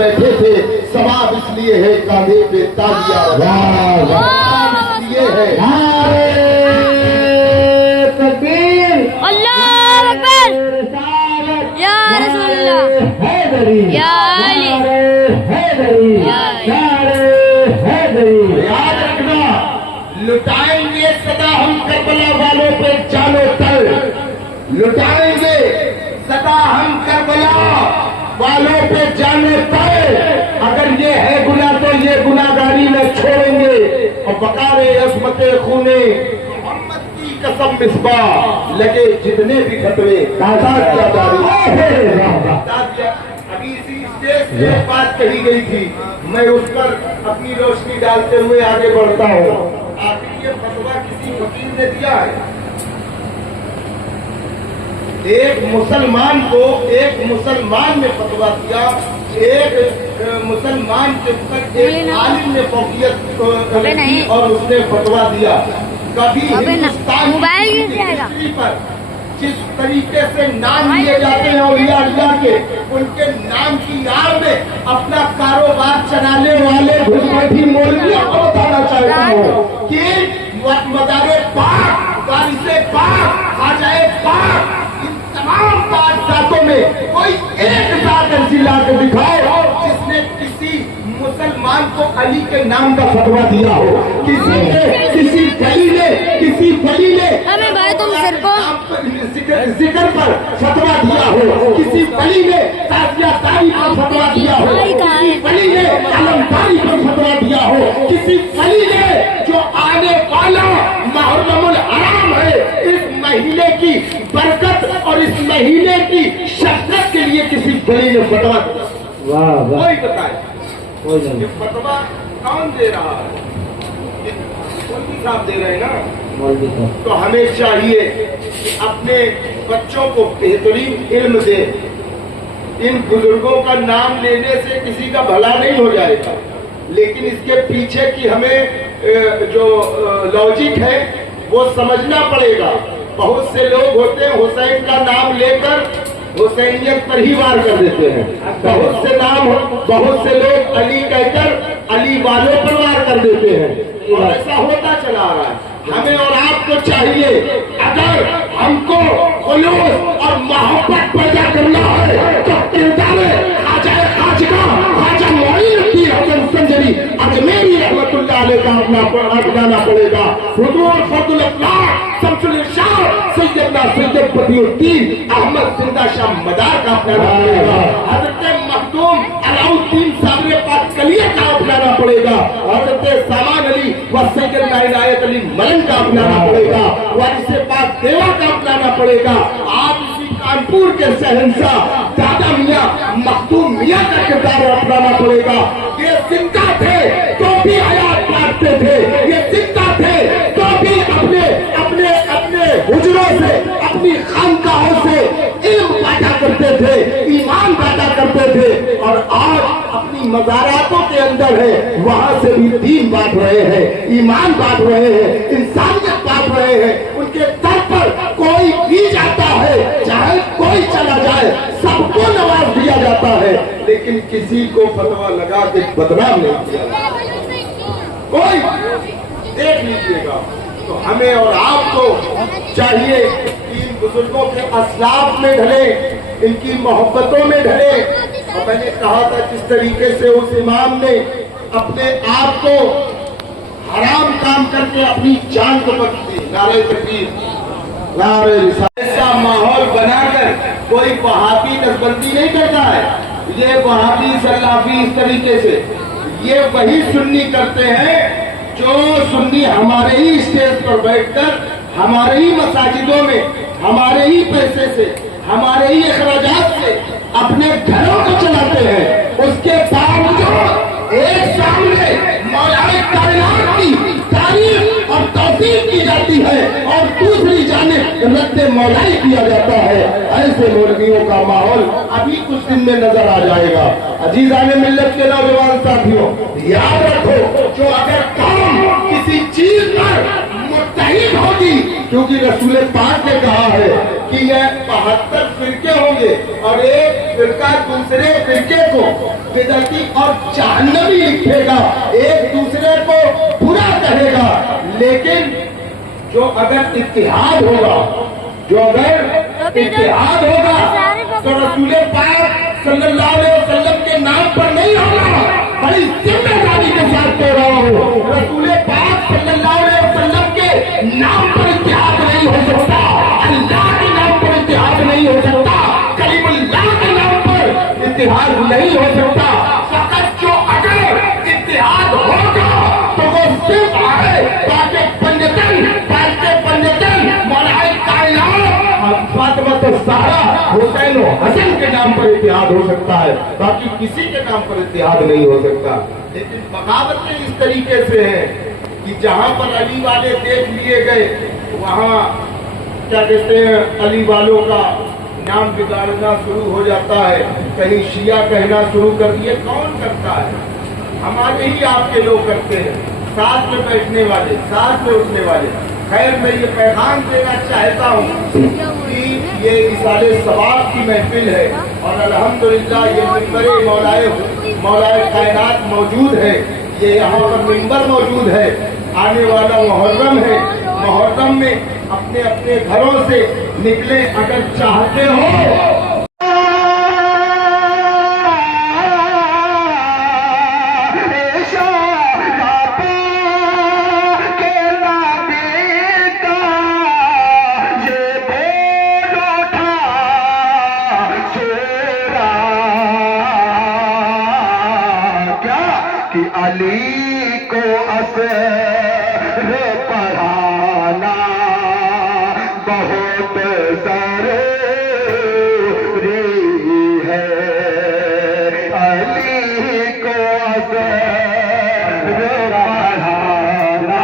बैठे थे, सवाब इसलिए है कांधे पे ताजिया इसलिए है। अल्लाह अकबर, या रसूलल्लाह, या अली, याद रखना, लुटाएंगे सदा हम करबला वालों पे जानो तल, लुटाएंगे सदा हम करबला वालों पे जानो तल। अगर ये है गुनाह तो ये गुनाहगारी न छोड़ेंगे। और बकारे अजमत खूने मोहम्मद की कसम मिसबा लगे जितने भी खतरे अभी इसी स्टेज से एक बात कही गई थी, मैं उस पर अपनी रोशनी डालते हुए आगे बढ़ता हूँ। आखिर ये फतवा किसी वकील ने दिया है? एक मुसलमान ने फतवा दिया, एक मुसलमान के ऊपर एक आलिम ने फौकियत की और उसने फतवा दिया। कभी हिंदुस्तान की हिस्ट्री पर जिस तरीके से नाम लिए जाते हैं औलिया अल्लाह के, उनके नाम की आड़ में अपना कारोबार चलाने वाले घुसपैठी मौलवियों को बताना चाहता हूँ कि मदारे पाक, वारिसे पाक, खाजाए पाक, इन तमाम कागजातों में कोई एक जात ऐसी ला के दिखाओ जिसने किसी मुसलमान को अली के नाम का फतवा दिया हो। किसी वली ने हमें भाई तुम सिर को जिक्र पर फतवा दिया हो, किसी वली ने ताजियादारी पर फतवा दिया हो, किसी वली ने अलमदारी पर फतवा दिया हो, किसी वली ने जो आने वाला मुहर्रमुल हराम है, इस महीने की बरकत और इस महीने की शफ़क़त के लिए किसी वली ने फतवा दिया। कोई बताए ये फतवा कौन दे रहा है? मौलवी साहब दे रहे हैं ना। तो हमें चाहिए कि अपने बच्चों को बेहतरीन इल्म दे। इन बुजुर्गों का नाम लेने से किसी का भला नहीं हो जाएगा, लेकिन इसके पीछे की हमें जो लॉजिक है वो समझना पड़ेगा। बहुत से लोग होते हैं हुसैन का नाम लेकर हुसैनियत पर ही वार कर देते हैं। बहुत से लोग अली कहकर अली वालों पर वार कर देते हैं और ऐसा होता चला आ रहा है। हमें और आपको चाहिए, अगर हमको खुलूस और मोहब्बत पैदा करना है तो किरदार ख्वाजा मोइनुद्दीन हसन संजरी अजमेरी रहमतुल्लाह अलैह का अपनाना पड़ेगा। हुजूर फर्दुल अखलाक शम्सुल इरशाद सैयदना सैयद बदियुद्दीन अहमद जिंदा शाह मदार का अपनाना पड़ेगा। हजरत मखदूम अलाउद्दीन साबरे पाटकलिया का अपनाना पड़ेगा। हजरत सामान अली व सैयदना इनायत अली मलन का अपनाना पड़ेगा। वारिसे पाक देवा का अपनाना पड़ेगा। आप इसी कानपुर के शहंशाह दादा मियां मखदूम मियां का किरदार अपनाना पड़ेगा। ये जिंदा थे तो भी हयात काटते थे, ये जिंदा थे तो भी अपने हुजरों से, अपनी खानकाहों से इल्म बांटा करते थे, ईमान बांटा करते थे। और आज अपनी मज़ारातों के अंदर है, वहां से भी दीन बांट रहे हैं, ईमान बांट रहे हैं, इंसानियत बांट रहे हैं। उनके दर पर कोई भी जाता है, चाहे कोई चला जाए, सबको नवाज दिया जाता है, लेकिन किसी को फतवा लगा के बदनाम नहीं किया जाता। कोई देख लीजिएगा। तो हमें और आपको चाहिए कि इन बुजुर्गों के असलाफ में ढले, इनकी मोहब्बतों में ढले। और मैंने कहा था जिस तरीके से उस इमाम ने अपने आप को हराम काम करके अपनी जान को बख्श दी, नारे तकबीर, नारे रिसालत, ऐसा माहौल बनाकर कोई वहाबी नसबंदी नहीं करता है। ये वहाबी सलाफी इस तरीके से ये वही सुन्नी करते हैं जो सुन्नी हमारे ही स्टेज पर बैठकर हमारे ही मसाजिदों में हमारे ही पैसे से हमारे ही अखराजात से अपने घरों को चलाते हैं। उसके बावजूद एक सामने मौलाए कायनात की तारीफ और तौसीफ की जाती है और दूसरी जानिब रद्द मौलाई किया जाता है। ऐसे मौलवियों का माहौल अभी कुछ दिन में नजर आ जाएगा। अजीज़ाने मिल्लत के नौजवान साथियों, याद रखो, जो अगर कौम किसी चीज पर मुत्तहिद होगी, क्योंकि रसूल पाक ने कहा है कि यह 72 फिरके होंगे और एक फिरका दूसरे फिरके को बिदअती और जहन्नमी लिखेगा, एक दूसरे को बुरा कहेगा। लेकिन जो अगर इत्तेहाद होगा, जो अगर इत्तेहाद होगा तो रसूल पाक सल्लल्लाहु अलैहि वसल्लम के नाम पर नहीं होगा। बड़ी जिम्मेदारी के साथ कह रहा हूँ, रसूल पाक सल्लल्लाहु अलैहि वसल्लम के नाम पर इत्तेहाद नहीं हो सकता, अल्लाह के नाम पर इत्तेहाद नहीं हो सकता, कलीमुल्लाह के नाम पर इत्तेहाद नहीं हो सकता। फकत जो अगर इत्तेहाद होगा तो वो सिर्फ है ताकि पंजतन मौलाए कायनात फातिमा ज़हरा हुसैन और हसन के नाम पर इत्तेहाद हो सकता है, बाकी किसी के नाम पर इत्तेहाद नहीं हो सकता। लेकिन बगावतें इस तरीके से हैं कि जहां पर अली वाले देख लिए गए वहां क्या कहते हैं, अली वालों का नाम बिगाड़ना शुरू हो जाता है, कहीं शिया कहना शुरू कर दिए। कौन करता है? हमारे ही आपके लोग करते हैं, साथ में बैठने वाले, साथ में उठने वाले। खैर, मैं ये पैगाम देना चाहता हूँ कि ये इसाले सवाब की महफिल है और अल्हम्दुलिल्लाह ये मिंबरे मौलाए कायनात मौजूद है, ये यहाँ पर मिंबर मौजूद है। आने वाला मुहर्रम है, मुहर्रम में अपने अपने घरों से निकले अगर चाहते हो। अली को असर पढ़ाना बहुत जरूरी है, अली को असर पढ़ाना।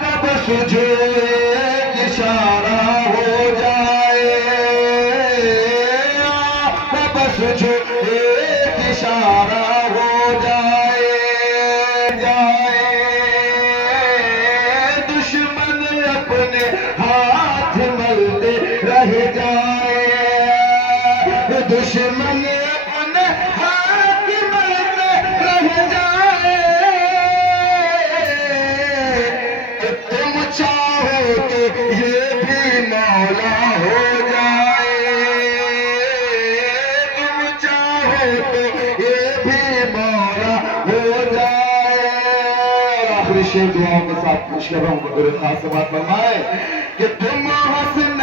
कब तुझे इशारा हो जाए, कब तुझे इशारा हो जाए, दुश्मन अपने हाथ मलते रह जाए, दुश्मन अपने हाथ मलते रह जाए। तुम चाहो कि ये भी मौला हो जाए, तुम चाहो तो ये भी मौला हो जाए। आखिरी शेर दुआओं के साथ मुश्किलों को दुरुस्त खास फरमाए कि तुम हसनैन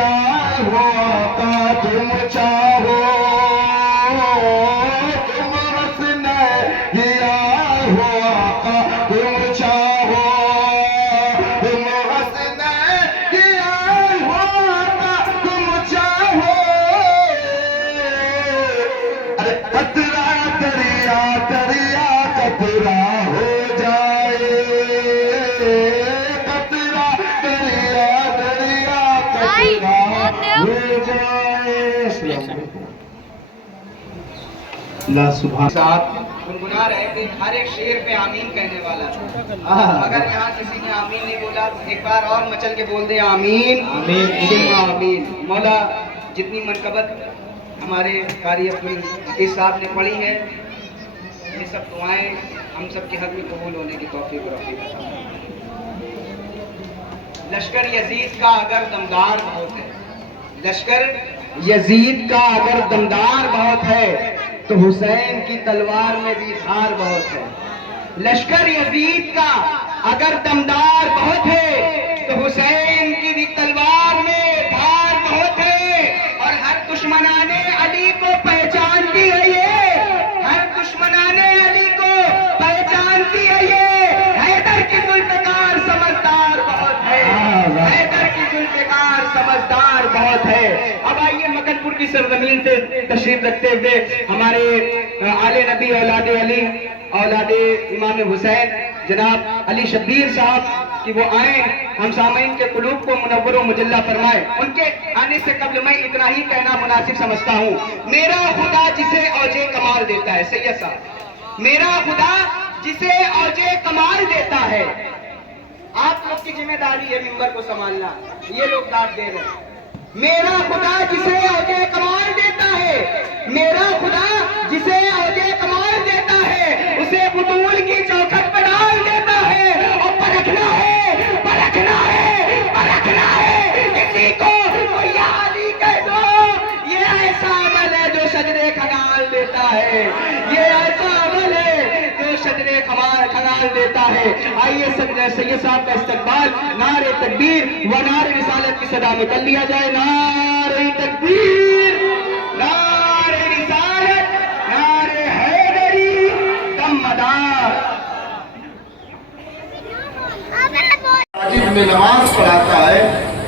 आए हो आका, तुम चाहो, तुम हसनैन आए हो आका, तुम चाहो, तुम हसनैन आए हो आका, तुम चाहो। अरे कतरा दरिया दरिया कतरा हो जाए, कतरा दरिया दरिया कतरा हो जाए। अल्लाह सुभान साथ गुनगुना रहे थे, हर एक शेर पे आमीन कहने वाला था। अगर यहाँ किसी ने आमीन नहीं बोला एक बार और मचल के बोल दे आमीन, आमीन आमीन। मौला जितनी मनकबत हमारे कारी अब्दुल हकीम साहब ने पढ़ी है, ये सब दुआएं हम सब के हक में कबूल होने की तौफीक रखी। लश्कर यजीद का अगर दमदार बहुत है, लश्कर यजीद का अगर दमदार बहुत है तो हुसैन की तलवार में भी धार बहुत है। लश्कर यजीद का अगर दमदार बहुत है तो हुसैन की भी तलवार में धार बहुत है। और हर दुश्मनाने अली को पहचानती है, ये हर दुश्मनाने अली को पहचानती है, ये हैदर की जुल्फ़िकार समझदार बहुत है, हैदर की जुल्फ़िकार समझदार बहुत है। अब आइए मकनपुर की सरजमीन से तशरीफ रखते हुए हमारे आले नबी औलाद अली औलाद इमाम हुसैन जनाब अली शब्बीर साहब کہ وہ آئیں، ہم سامعین کے قلوب کو منور و مجلہ فرمائے. ان کے آنے سے قبل میں اتنا ہی کہنا مناسب سمجھتا ہوں. میرا خدا جسے اوج کمال دیتا ہے، سید صاحب، میرا خدا جسے اوج کمال دیتا ہے. آپ لوگ کی ذمہ داری ہے ممبر کو سنبھالنا، یہ لوگ داد دے رہے ہیں. میرا خدا جسے اوج کمال دیتا ہے، میرا خدا جسے اوج کمال دیتا ہے، اسے بطول کی چوکھٹ پہ ڈال دیتا ہے. اور پرکھنا ہے، پرکھنا ہے، پرکھنا ہے کسی کو تو یا علی کہہ دو. یہ ایسا عمل ہے جو شجرے کھگال دیتا ہے، یہ ایسا عمل ہے جو شجرے کھگال دیتا ہے. آئیے سید صاحب کا استقبال نعرہ تکبیر و نعرہ رسالت کی صدا میں کر لیا جائے. نعرہ تکبیر، نعرہ رسالت، نعرہ حیدری، دمدار. مسجد میں نماز پڑھاتا ہے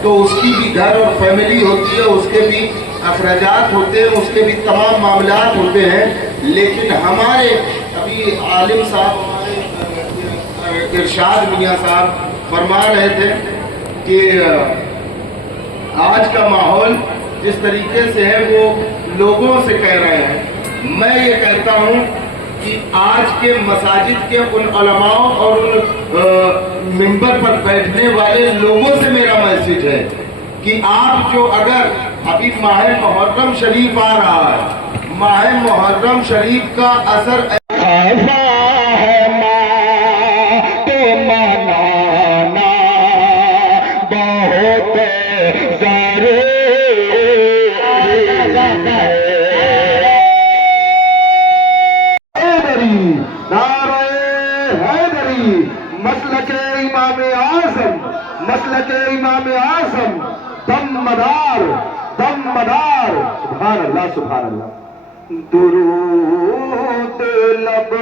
تو اس کی بھی گھر اور فیملی ہوتی ہے، اس کے بھی اخراجات ہوتے ہیں، اس کے بھی تمام معاملات ہوتے ہیں. لیکن ہمارے ابھی عالم صاحب، ہمارے ارشاد میاں صاحب فرما رہے تھے کہ آج کا ماحول جس طریقے سے ہے وہ لوگوں سے کہہ رہے ہیں. میں یہ کہتا ہوں کہ آج کے مساجد کے ان علماء اور ان ممبر پر بیٹھنے والے لوگوں سے میرا میسج ہے کہ آپ جو اگر ابھی ماہ محرم شریف آ رہا ہے، ماہ محرم شریف کا اثر مسلک امام اعظم، دم مدار، دم مدار. سبحان اللہ، سبحان اللہ. درود لب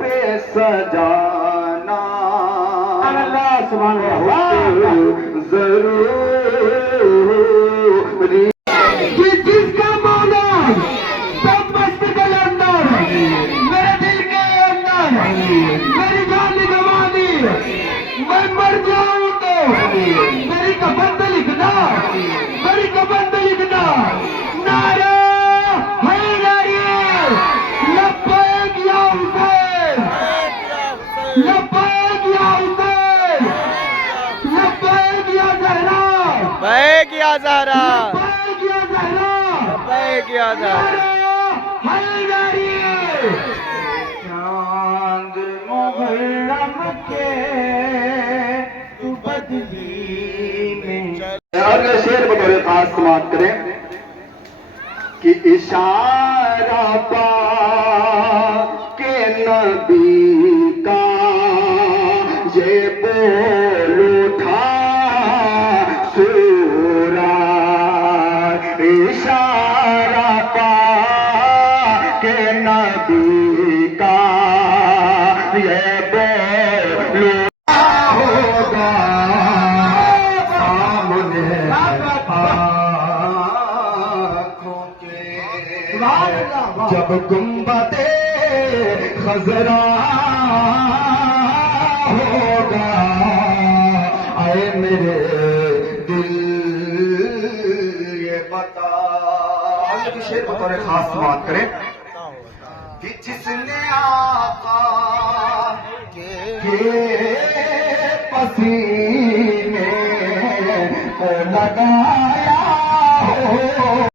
پہ سجانا، اللہ سبحان اللہ، ضروری. جس کا مولا سب مست کے اندر، میرے دل کے اندر میری جان گوا دی، میں مر جاؤں تو میری کفن پہ لکھنا، میری کفن پہ لکھنا نعرہ حیدری، لبیک یا حسین، لبیک یا حسین، لبیک یا زہرا، لبیک یا زہرا، لبیک یا زہرا، لبیک یا زہرا. حیدری. چاند محرم کے بدلی میں اگلا شعر بطور خاص سماعت کریں کہ اشارہ پا کے نبی کا یہ بول اٹھا سورہ، اشارہ پا کے نبی کا یہ بول ہوگا سامنے آنکھوں کے، جب گنبد خضرا ہوگا. اے میرے دل یہ بتا، شعر بطور خاص سماعت کریں کہ جس نے آقا کے پسینے کو لگا